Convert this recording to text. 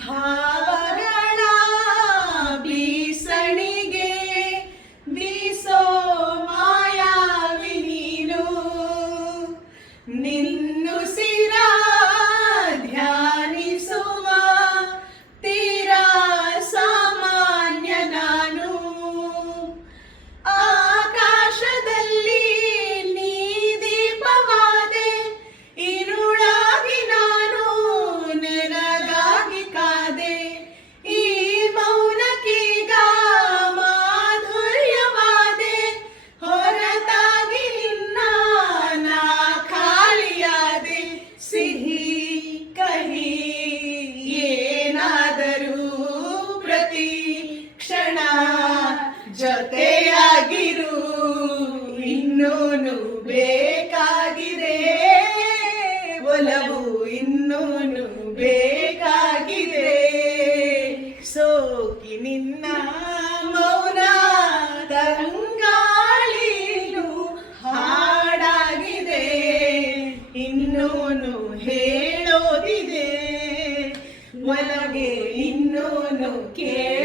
ಭಾವಗಳ ಬೀಸಣಿಗೆ ಬೀಸೋ ಮಾಯಾವಿ ನೀನು ನಿನ್ನುಸಿರ ಧ್ಯಾನಿಸುವ ತೀರಾ ಸಾಮಾನ್ಯ ನಾನು ಆಕಾಶದಲ್ಲಿ ನೀ ದೀಪವಾದೆ ಇರುಳಾಗಿ ನಾನು ನೆನಗಾಗಿ ಕಾದೆ ಈ ಮೌನಕ್ಕೀಗ ಮಾಧುರ್ಯವಾದೆ ಹೊರತಾಗಿ ನಿನ್ನ ನಾ ಖಾಲಿಯಾದೆ ಸಿಹಿ ಕಹಿ ಏನಾದರೂ ಪ್ರತಿ ಕ್ಷಣ ಜೊತೆಯಾಗಿರು ಇನ್ನೂನು ಬೇಕಾಗಿದೆ ಒಲವು ಇನ್ನೂನು ಬೇಕಾಗಿದೆ ಸೋಕಿ ನಿನ್ನ ಮೌನ ತಂಗಾಳಿನು ಹಾಡಾಗಿದೆ ಇನ್ನೂನು ಹೇಳೋದಿದೆ ಒಳಗೆ ಇನ್ನೂನು ಕೇಳ